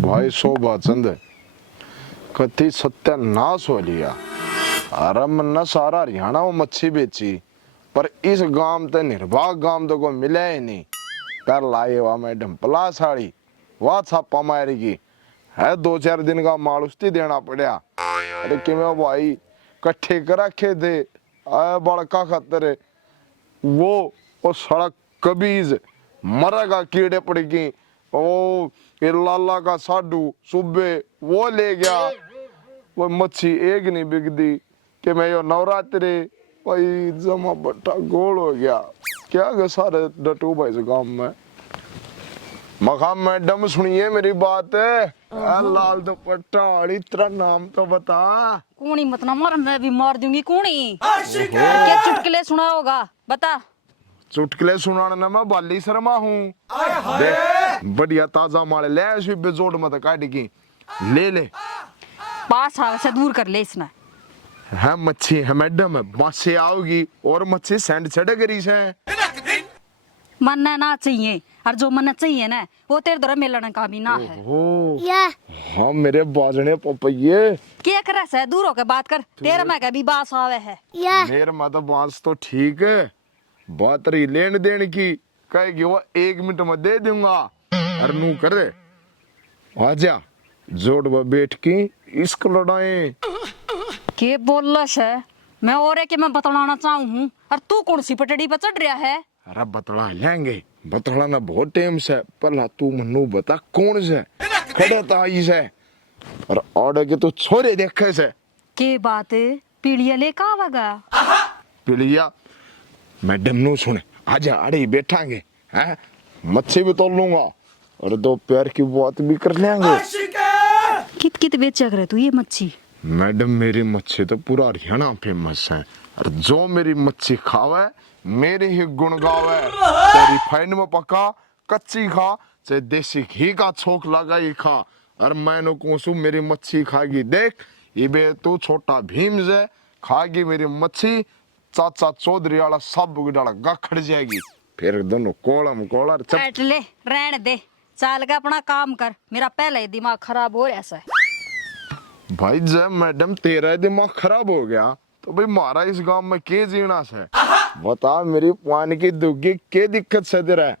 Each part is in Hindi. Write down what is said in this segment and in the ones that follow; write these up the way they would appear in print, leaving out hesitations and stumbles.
भाई शोभा चंद कति सत्यानाश हो लिया। अरे मन्ना सारा हरियाणा वो मच्छी बेची, पर इस गांव ते निर्भाग गांव तो को मिले ही नहीं। कर लाए वह मैडम पला साड़ी वह छापा मारेगी है, 2-4 दिन का माल उसती देना पड़ा। अरे कि मैं भाई कट्ठे कर रखे थे आए बड़का खतरे वो सड़क कबीज मरेगा कीड़े पड़ेगी। ओ ये लाला का साडू सुबह वो ले गया, वो मच्छी एक नहीं बिकती कि मैं यो नवरात्रि भाई जमा बट्टा गोल हो गया। क्या गए सारे डटू भाई से गांव में। मकाम मैडम सुनिए मेरी बात है। लाल दुपट्टा और तेरा नाम तो बता। कूणी मत ना मार, मैं भी मार दूंगी कूणी। क्या चुटकुले सुना होगा बता। चुटकुले सुनाने ना मैं बाली शर्मा हूँ। देख बढ़िया ताजा माल ले ऐसी बेजोड़ मत काट की ले ले। पास आवे से दूर कर ले इसने। है मच्छी है मैडम, बस से आओगी और मच्छी सेंड छड़क रही से। मन ना चाहिए और जो मन चाहिए ना वो तेरे द्वारा मिलने का भी ना है। हाँ मेरे बाजने पपैये क्या कर रहा है, दूर होकर बात कर। तेरा मैं कभी बास आवे है। मेरे माँ तो बांस तो ठीक है, बात रही लेन देन की कहेगी वो 1 मिनट में दे दूंगा। अरे नू कर दे आजा जोड़ व बैठ की इसको लड़ाए। के बोल है मैं और है कि मैं बतलाना चाहूँ हूँ और तू कौन सी पटड़ी पर चढ़ रहा है। अरे बतला लेंगे, बतला ना बहुत टाइम से। पहला तू मनु बता कौन से खड़े ताई से और ऑर्डर के तो छोरे देखे से। के बात पीड़िया ले का आवेगा। पीड़िया मैडम नु सुने आजा अड़े बैठांगे हैं, मच्छी भी तोड़ लूंगा और 2 प्यार की बात भी कर लेंगे। कित कित बेचा करे तू ये मच्छी। मैडम मेरी मच्छी तो पूरा हरियाणा फेमस है और जो मेरी मच्छी खावे मेरे ही गुण गावे। चाहे रिफाइंड में पका कच्ची खा चाहे देसी घी का छोक लगाई खा और मैंने कोसू मेरी मच्छी खागी। देख ये बे तू छोटा भीम से खागी मेरी मच्छी, चाचा चौधरी वाला सब डाला गखड़ जाएगी। फिर दोनों कोलम कोलर बैठ ले रहने दे, चाल का अपना काम कर। मेरा पहले ही दिमाग खराब हो रहा है। भाई जब मैडम तेरा दिमाग खराब हो गया तो भाई मारा इस गांव में के जीना से बता। मेरी पानी की दुग्गी के दिक्कत से तेरा है।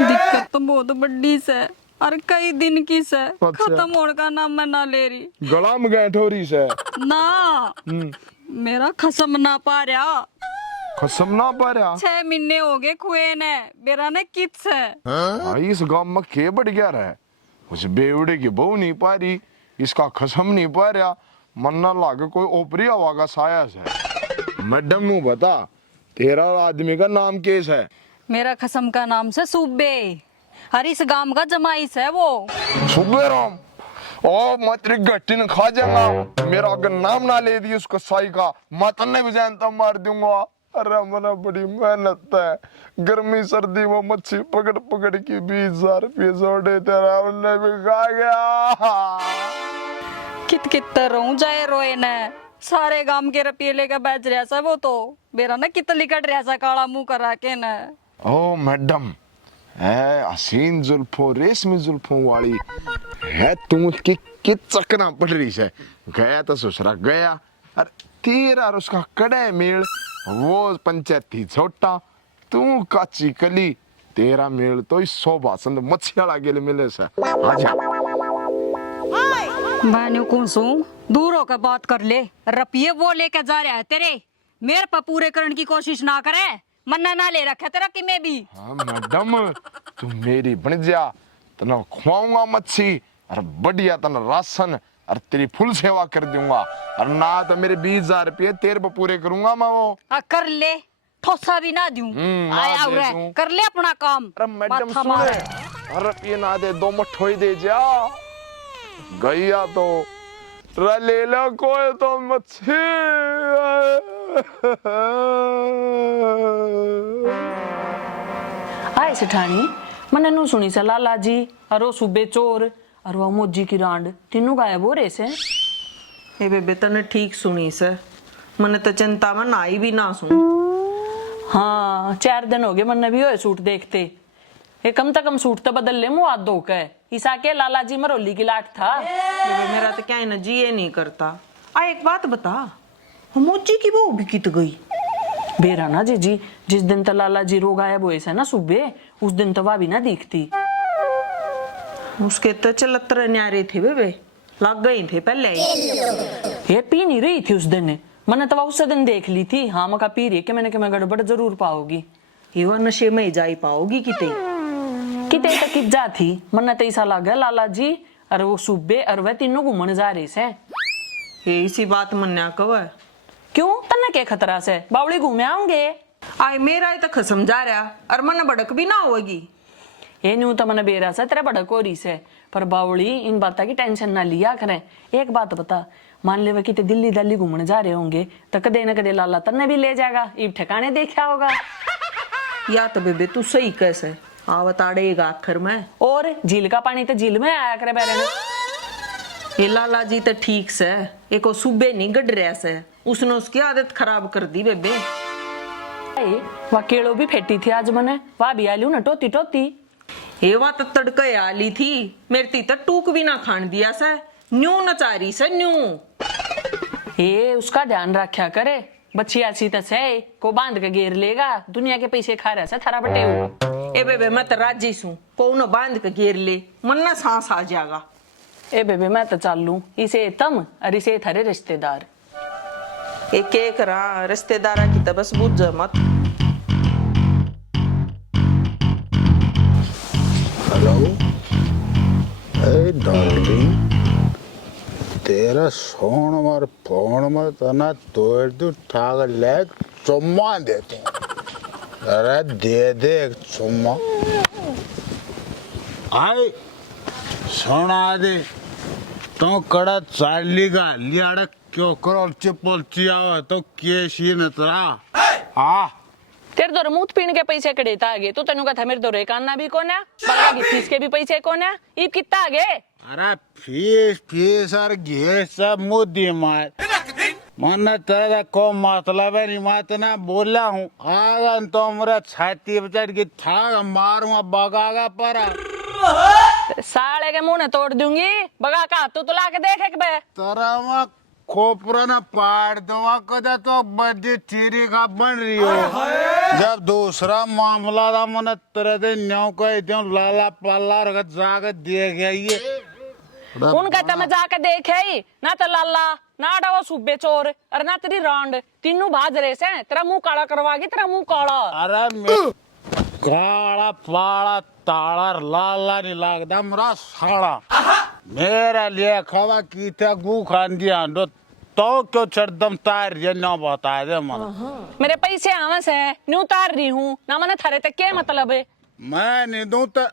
दिक्कत तो बहुत बड़ी से और कई दिन की से। अच्छा। खत्म होने का नाम मैं ना ले रही। गला में गए ठोरी से ना मेरा खसम ना पा रहा। खसम ना पा रहा। 6 महीने हो गए कुएं ने मेरा ने कित से। भाई इस गांव में के बढ़ गया रहा है, उस बेवड़े की बहू नहीं पा रही, इसका खसम नहीं पा रहा। मन्ना लागे कोई ओपरी हवा का साया है। मैडम नु बता तेरा आदमी का नाम केस है। मेरा खसम का नाम से सूबे हर इस गांव का जमाइस है वो। सुबह राम ओ मैं तेरी गट्टी ने खा जाऊंगा। मेरा अगर नाम ना ले दी उसको साई का मैं तन्ने भी जानता मार दूंगा। अरे मना बड़ी मेहनत है, गर्मी सर्दी में मच्छी पकड़ पकड़ के 20,000 रुपये जोड़े तेरा उन्हें भी खा गया। कित कित रहूं जाए रोए ने सारे गांव के रुपये लेकर बेच रहा सा वो तो मेरा ना कित लिकट रहा सा काला मुंह करा के न। ओ मैडम है हसीन जुल्फों रेशमी जुल्फों वाली है तू कि चकना पड़ रही है। गया तो ससुरा गया अरे तेरा और उसका कड़े मेल वो पंचायती छोटा तू काची कली। तेरा मेल तो 100 भाषण मच्छी वाला के लिए मिले से। आजा मैंने कौन सू दूर होकर बात कर ले। रुपये वो लेके जा रहा है तेरे, मेरे पर पूरे करने की कोशिश ना करे। मन्ना ना ले रखा तेरा कि मैं भी। हाँ मैडम तू मेरी बन जा तना खुआऊंगा मच्छी और बढ़िया तना राशन और तेरी फुल सेवा कर दूंगा और ना तो मेरे 20,000 रुपये तेरे पर पूरे करूंगा मैं वो। कर ले ठोसा भी ना दूं। आया हुआ कर ले अपना काम। अरे मैडम सुने रुपये ना दे 2 मठोई दे जा गैया तो ले लो कोई तो मच्छी। आए सेठानी मने नु सुनी सा लाला जी अरो सुबे चोर और वो मोजी की रांड तीनों गायब हो रहे से। ए बेबे तने ठीक सुनी से, मने तो चिंता में नाई भी ना सुन। हाँ 4 दिन हो गए मन भी हो सूट देखते। ये कम से कम सूट तो बदल ले मुँह हाथ धो के। ईसा के लाला जी मरोली की लाट था। मेरा तो क्या है ना जी ये नहीं करता। एक बात बता, मोची की बहू भी कित गई? बेरा ना जी जिस दिन तो लाला जी रो गायब हुए से ना सुबह, उस दिन तो वह भी ना दिखती। उसके तो चलत्र न्यारे थे बेबे, लग गए थे पहले ही। ये पी नहीं रही थी उस दिन, मैंने तो उस दिन देख ली थी। हाँ मका पी रही कि मैंने कि मैं गड़बड़ जरूर पाओगी। ये वो नशे में ही जा ही पाओगी किते किते तो कित जा थी। मन्ना तो ऐसा लगा लाला जी और वो सुबह और वह तीनों घूमने जा रहे से। ये इसी बात मन्या कवर क्यों तन्ने के खतरा से बावड़ी घूमे आऊंगे। आए मेरा ही तो खसम जा रहा और मन भड़क भी ना होगी। ये न्यू तो मन बेरा से तेरा बड़ा कोरी से, पर बावड़ी इन बातों की टेंशन ना लिया करें। एक बात बता, मान ले वे किते दिल्ली दिल्ली घूमने जा रहे होंगे तो कदे न कदे लाला तन्ने भी ले जाएगा, इब ठिकाने देखा होगा। या तो बेबे तू सही कैसे आवताड़ेगा आखिर में। और झील का पानी तो झील में आया करे बेरे ने। ये लाला जी तो ठीक से एक सुबह नहीं गड रहा से, उसने उसकी आदत खराब कर दी बेबे। वह केड़ो भी फेटी थी आज मने, वह भी आलू ना टोती टोती। ये बात तड़के आली थी, मेरे ती तो टूक भी ना खान दिया से, न्यू नचारी से न्यू। ये उसका ध्यान रखा करे, बच्ची ऐसी तो से को बांध के घेर लेगा, दुनिया के पैसे खा रहा से थारा बटे हो। ए बेबे मैं तो राजी सू, को न बांध के घेर ले, मन ना सांस आ जाएगा। ए बेबे मैं तो चल लूं, इसे तम और इसे थारे रिश्तेदार। एक एक रहा रिश्तेदारा की तो बस बुझ मत। हेलो, ए डार्लिंग, तेरा सोन मार फोन में तना तोड़ दू ठाक ले चुम्मा देते। अरे दे दे एक चुम्मा। आई सुना दे तो कड़ा चाली का लियाड़ा क्यों करो चिपलची आवा तो केशी न तरा। हाँ तेरे दो मुंह पीने के पैसे कड़े था आगे, तो तेनु का था मेरे दो कान्ना भी कौन है, बलगा की फीस के भी पैसे कौन है, ईब कितना आगे। अरे फीस फीस और घे सब मुद्दी मार मन तेरा को मतलब है नहीं। मैं तना बोला हूँ आगा तो मेरा छाती पे चढ़ के था मारूंगा बगागा पर साले के मुंह ने तोड़ दूंगी, बगा का तू तो ला के देख एक बे। तेरा मैं खोपरा ना पाड़ दूंगा कदा तो बड़ी चीरी का बन रही हो। जब दूसरा मामला था मन तेरे दे न्यू को लाला पाला रख जाकर देख आइए। उनका तो मैं जाके देखे ही ना, तो लाला ना वो सुबे चोर और ना तेरी रांड, तीनों भाज रहे से। तेरा मुंह काला करवागी, तेरा मुंह काला। अरे काला पाला ताला लाला नहीं लगता मेरा साड़ा। मेरा लिए खवा की था गु खान दिया तो क्यों चढ़दम तार ये ना बता दे मन। मेरे पैसे आवास है, न्यू तार रही हूँ ना, मैंने थारे तक क्या मतलब है। मैं नहीं दूं तो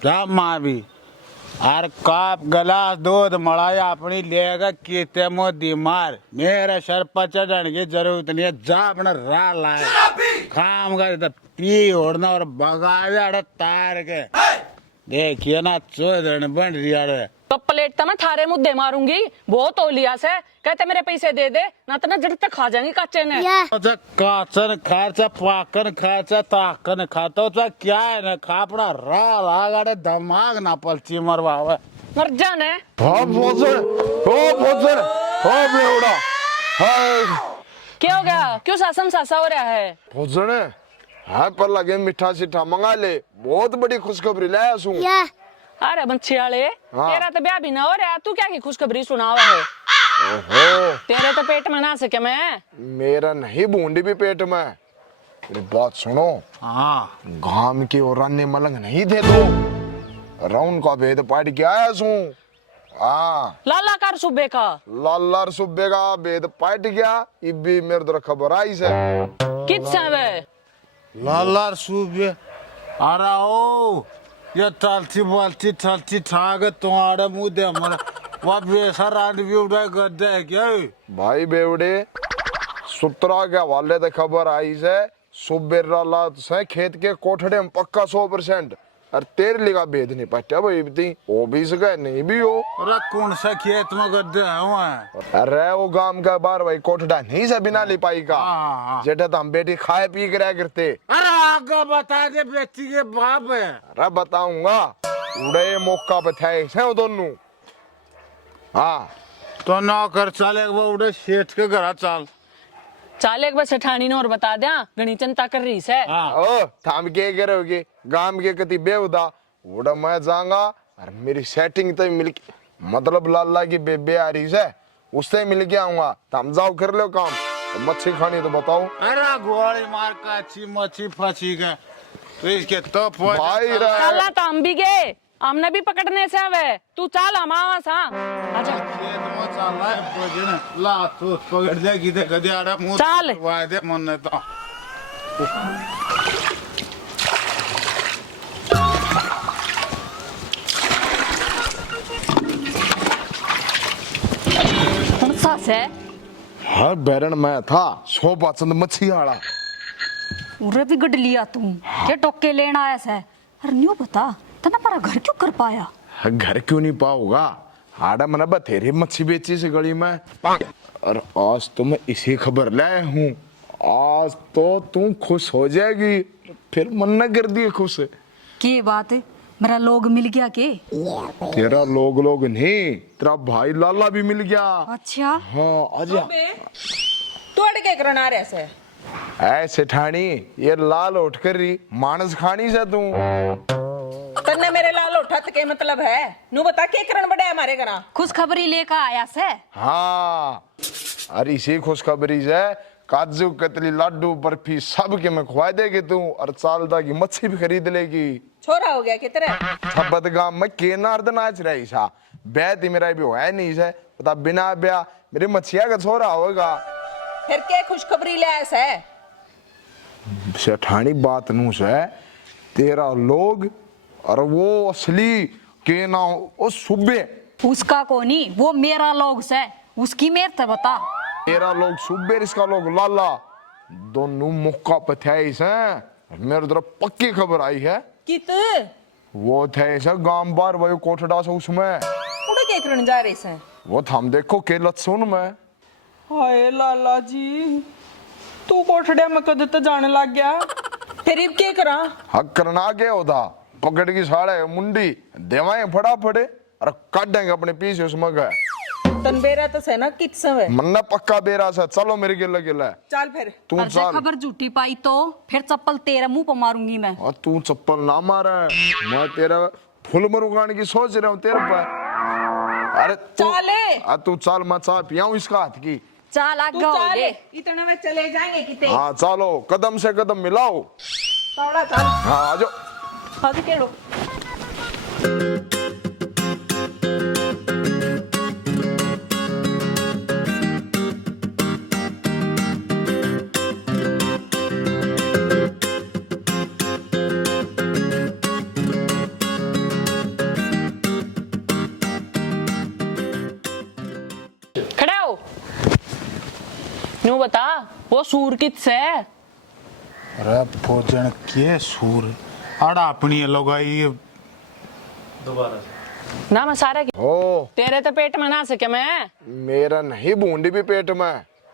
क्या माँ भी और काप गिलास दूध मड़ाया अपनी लेगा कीते मोदी मार। मेरे सर पर चढ़ने की जरूरत नहीं है, जा अपना राह लाए काम कर पी ओढ़ना और बगावे तार के देखिए ना चोदन बन रही है। तो प्लेट तो मैं थारे मुद्दे मारूंगी, बहुत ओलिया से कहते मेरे पैसे दे दे ना, तो ना जड़ तक खा जाएंगी कच्चे ने। अच्छा काचन खाचा पाकन खाचा ताकन खाता तो क्या है ना खा अपना राह लागा दिमाग ना पलची मरवावे मर जाने। हाँ भोसड़, ओ भोसड़, ओ बेवड़ा, हाय क्या हो गया, क्यों सासम सासा हो रहा है। भोसड़ हाँ पर लगे मीठा सीठा मंगा ले, बहुत बड़ी खुशखबरी लाया सू। अरे बंछी वाले, हाँ। तेरा तो ब्याह भी ना हो रहा, तू क्या की खुशखबरी सुनावा है। ओहो तेरे तो पेट में ना सके मैं। मेरा नहीं बूंदी भी पेट में। मेरी बात सुनो, हाँ गांव के और अन्य मलंग नहीं थे तो राउंड का भेद पाट के आया सू। हाँ लाला कर सुबे का लालार सुब्बे का भेद पाट गया, इब भी मेरे तरह खबर आई से। कितना वे लाला सूबे अरे ओ ये चलती बोलती चलती ठाक तुम्हारे मुँह दे हमारा वह बेसर आंड भी उड़ा कर दे क्या भाई बेवड़े सुतरा के हवाले से खबर आई से सुब्बे लाला से खेत के कोठड़े में पक्का 100%। और तेरे लिए का भेद नहीं पट्टा भाई भी वो भी सका नहीं भी हो। अरे कौन सा खेत में गड्ढे हुआ है? अरे वो गांव का बार भाई कोठड़ा नहीं से बिना लिपाई का हाँ। जेठा तो हम बेटी खाए पी कर करते। अरे आगे बता दे बेटी के बाप है। अरे बताऊंगा उड़े मौका पे थे वो दोनों। हाँ तो नौकर चले वो उड़े सेठ के घर चल। चाल एक बार सेठानी ने और बता दिया घनी चिंता कर रही है। हाँ। ओ थाम के करोगे गांव के कति बेउदा उड़ा मैं जाऊंगा और मेरी सेटिंग तो मिल मतलब लाला की बेबे आ रही है उससे मिल के आऊंगा। तुम जाओ कर लो काम। तो मच्छी खानी तो बताओ। अरे गोली मार का अच्छी मच्छी फंसी गए तो इसके तो भाई रे चला तो हम भी गए हमने भी पकड़ने से आवे तू चल हम आवा सा आजा खेत में चल है भोजन ला तो पकड़ दे किधर गदियाड़ा मुंह चल। वादे मन ने तो कौन सा से हर बैरन मैं था 100 पसंद मच्छी आड़ा। उरे भी गड लिया तू क्या टोके लेना आया से। अरे न्यू बता तना पर घर क्यों कर पाया। घर क्यों नहीं पाऊंगा आड़ा मना बथेरी मच्छी बेची से गली में। और आज तो मैं इसी खबर लाया हूँ। आज तो तू खुश हो जाएगी फिर मन न कर दिए खुश। के बात है मेरा लोग मिल गया के। तेरा लोग नहीं तेरा भाई लाला भी मिल गया। अच्छा हाँ आजा तू अड़के करना रहे से ऐसे ठाणी ये लाल उठ कर रही मानस खानी से तू। तन्ने मेरे लाल उठत के मतलब है नू बता के करण बड़े हमारे घरा खुशखबरी लेकर आया से। हाँ अरे इसी खुशखबरी से काजू कतली लड्डू बर्फी सब के मैं खुआ देगी तू और सालदा की मच्छी भी खरीद लेगी। छोरा हो गया कितने थब्बत गांव में के नार्द नाच रही सा बैत ही मेरा भी है नहीं से बता बिना ब्याह मेरी मच्छिया का छोरा होगा। फिर के खुशखबरी ले आया से सेठानी बात नू से तेरा लोग और वो असली के ना वो सुबे उसका कोनी वो मेरा लोग से उसकी मेर से बता। तेरा लोग सुबे इसका लोग लाला दोनों मौका पे थे इसे मेरे तरफ पक्की खबर आई है। कित वो थे ऐसा गांव बार वही कोठड़ा से उसमें उड़े के करण जा रहे से वो थम देखो के लत्सुन में। हाय लाला जी तू कोठड़े में कद तो जाने लग गया फिर अब के करा हक करना के होता पकड़ की साड़े मुंडी देवाएं फड़ा फड़े और काटेंगे अपने पीछे उसमें गए। तन बेरा तो से ना कित समय मन्ना पक्का बेरा से चलो मेरे गिल्ला गिल्ला चल फिर तू और से चल खबर झूठी पाई तो फिर चप्पल तेरे मुंह पर मारूंगी मैं। और तू चप्पल ना मारे मैं तेरा फुल मरुगाने की सोच रहा हूँ तेरे पर। अरे चले तू चल मैं चाय पियाऊं इसका हाथ की। चाल आगे तू हो चल ले। इतने में चले जाएंगे किते हाँ चलो कदम से कदम मिलाओ। थोड़ा चल हाँ आ जाओ। अभी केड़ो खड़े हो न्यू बता वो सूर कित से अरे भोजन के सूर आड़ा अपनी लगाई ना मैं सारा की ओ तेरे तो पेट में ना सके मैं मेरा नहीं बूंदी भी पेट में